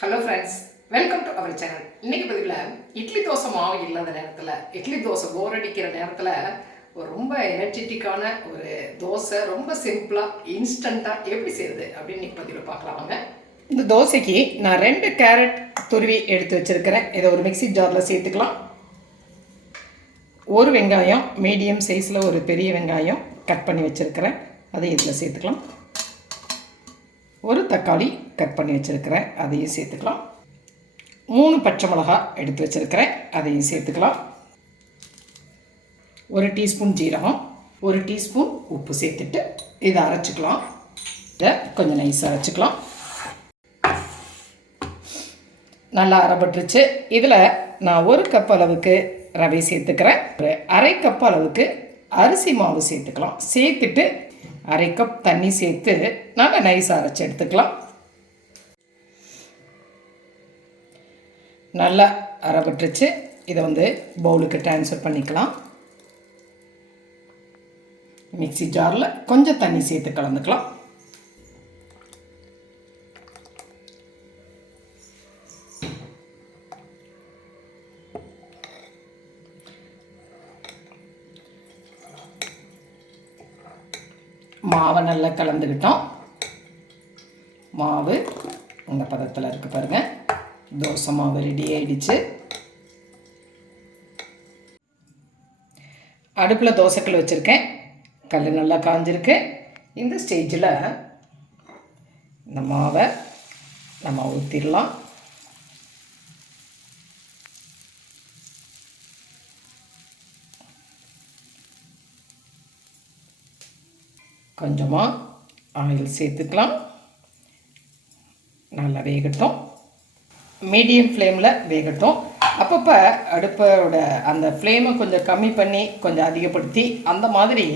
Hello friends welcome to our channel இன்னைக்கு பதிவில் இட்லி தோசை மாவு இல்லாத நேரத்தில் இட்லி தோசை போர் அடிக்கிற நேரத்தில் ஒரு ரொம்ப எனர்ஜெட்டிக்கான ஒரு தோசை ரொம்ப சிம்பிளாக இன்ஸ்டண்ட்டாக எப்படி செய்யுது அப்படின்னு இன்னைக்கு பதிவில் பார்க்கலாம் வாங்க. இந்த தோசைக்கு நான் ரெண்டு கேரட் துருவி எடுத்து வச்சுருக்கிறேன். இதை ஒரு மிக்ஸி ஜாரில் சேர்த்துக்கலாம். ஒரு வெங்காயம் மீடியம் சைஸில் ஒரு பெரிய வெங்காயம் கட் பண்ணி வச்சுருக்கிறேன். அதை இதில் சேர்த்துக்கலாம். ஒரு தக்காளி கட் பண்ணி வச்சுருக்கிறேன். அதையும் சேர்த்துக்கலாம். மூணு பச்சை மிளகாய் எடுத்து வச்சுருக்கிறேன். அதையும் சேர்த்துக்கலாம். ஒரு டீஸ்பூன் ஜீரகம் ஒரு டீஸ்பூன் உப்பு சேர்த்துட்டு இதை அரைச்சிக்கலாம். இதை கொஞ்சம் நைஸாக அரைச்சிக்கலாம். நல்லா அரைப்பட்டுருச்சு இதில் நான் ஒரு கப் அளவுக்கு ரவை சேர்த்துக்கிறேன். ஒரு அரை கப் அளவுக்கு அரிசி மாவு சேர்த்துக்கலாம். சேர்த்துட்டு அரை கப் தண்ணி சேர்த்து நல்லா நைஸ் அரைச்சி எடுத்துக்கலாம். நல்லா அரைப்பட்டுருச்சு. இதை வந்து பவுலுக்கு ட்ரான்ஸ்ஃபர் பண்ணிக்கலாம். மிக்ஸி ஜாரில் கொஞ்சம் தண்ணி சேர்த்து கலந்துக்கலாம். மாவை நல்லா கலந்துக்கிட்டோம். மாவு இந்த பதத்தில் இருக்குது பாருங்கள் தோசை மாவு ரெடி ஆயிடுச்சு. அடுப்பில் தோசைக்கல் வச்சுருக்கேன். கல் நல்லா காஞ்சிருக்கு. இந்த ஸ்டேஜில் இந்த மாவை நம்ம ஊற்றிடலாம் கொஞ்சமாக ஆயில் சேர்த்துக்கலாம். நல்லா வேகட்டும். மீடியம் ஃப்ளேமில் வேகட்டும். அப்பப்போ அடுப்போட அந்த ஃப்ளேமை கொஞ்சம் கம்மி பண்ணி கொஞ்சம் அதிகப்படுத்தி அந்த மாதிரி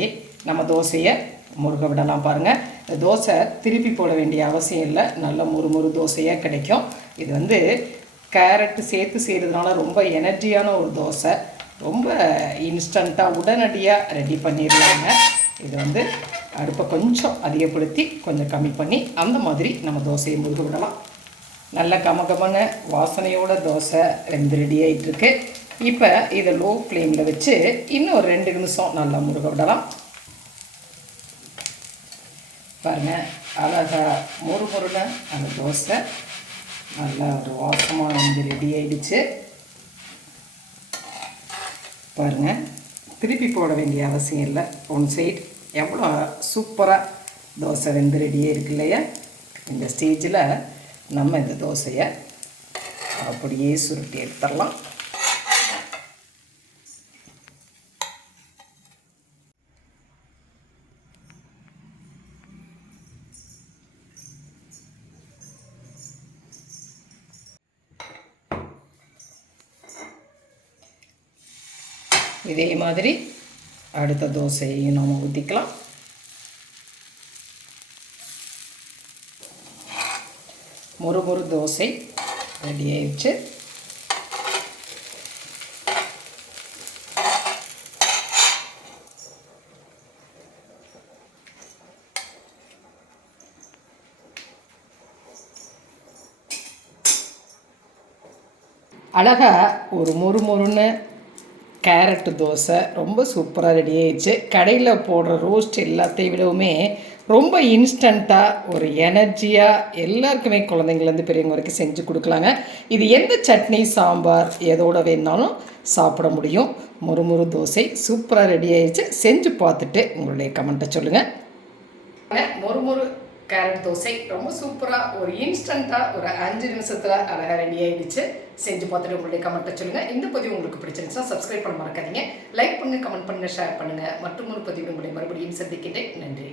நம்ம தோசையை முருக விடலாம் பாருங்கள் இந்த தோசை திருப்பி போட வேண்டிய அவசியம் இல்லை. நல்ல முறுமுறு தோசையாக கிடைக்கும். இது வந்து கேரட்டு சேர்த்து செய்கிறதுனால ரொம்ப எனர்ஜியான ஒரு தோசை. ரொம்ப இன்ஸ்டண்ட்டாக உடனடியாக ரெடி பண்ணிடலாங்க இது வந்து அடுப்பை கொஞ்சம் அதிகப்படுத்தி கொஞ்சம் கம்மி பண்ணி அந்த மாதிரி நம்ம தோசையை முருக விடலாம். நல்ல கமகமான வாசனையோட தோசை ரெண்டு ரெடி ஆகிட்டுருக்கு இப்போ இதை லோ ஃப்ளேமில் வச்சு இன்னும் ஒரு ரெண்டு நிமிஷம் நல்லா முருக விடலாம். பாருங்கள் அழகாக முறு முருன அந்த தோசை நல்லா ஒரு வாசமாக வந்து ரெடி ஆகிடுச்சு பாருங்கள் திருப்பி போட வேண்டிய அவசியம் இல்லை. ஒன் சைடு எவ்வளோ சூப்பராக தோசை வெந்து ரெடியே இருக்கு இல்லையா? இந்த ஸ்டேஜில் நம்ம இந்த தோசையை அப்படியே சுருட்டி எடுத்துடலாம். இதே மாதிரி அடுத்த தோசையையும் நம்ம ஊற்றிக்கலாம் முறுமுறு தோசை ரெடி ஆயிடுச்சு. அழகாக ஒரு முறுமுறுன்னு கேரட்டு தோசை ரொம்ப சூப்பராக ரெடி ஆயிடுச்சு. கடையில் போடுற ரோஸ்ட் எல்லாத்தையும் விடவுமே ரொம்ப இன்ஸ்டண்ட்டாக ஒரு எனர்ஜியாக எல்லாருக்குமே குழந்தைங்கலேருந்து பெரியவங்க வரைக்கும் செஞ்சு கொடுக்கலாங்க. இது எந்த சட்னி சாம்பார் எதோட வேணாலும் சாப்பிட முடியும். முறுமுறு தோசை சூப்பராக ரெடி ஆயிடுச்சு. செஞ்சு பார்த்துட்டு உங்களுடைய கமெண்ட்டை சொல்லுங்கள் மொறுமொறு கேரட் தோசை ரொம்ப சூப்பராக ஒரு இன்ஸ்டண்ட்டாக ஒரு அஞ்சு நிமிஷத்தில் அழகாக ரெடி ஆகிடுச்சு செஞ்சு பார்த்துட்டு உங்களுடைய கமெண்ட்டை சொல்லுங்கள் இந்த பதிவு உங்களுக்கு பிடிச்சிருந்துச்சுன்னா சப்ஸ்கிரைப் பண்ண மறக்காதீங்க. லைக் பண்ணுங்கள் கமெண்ட் பண்ணுங்கள் ஷேர் பண்ணுங்கள் மற்றும் ஒரு பதிவு உங்களை மறுபடியும் சந்திக்கின்றேன். நன்றி.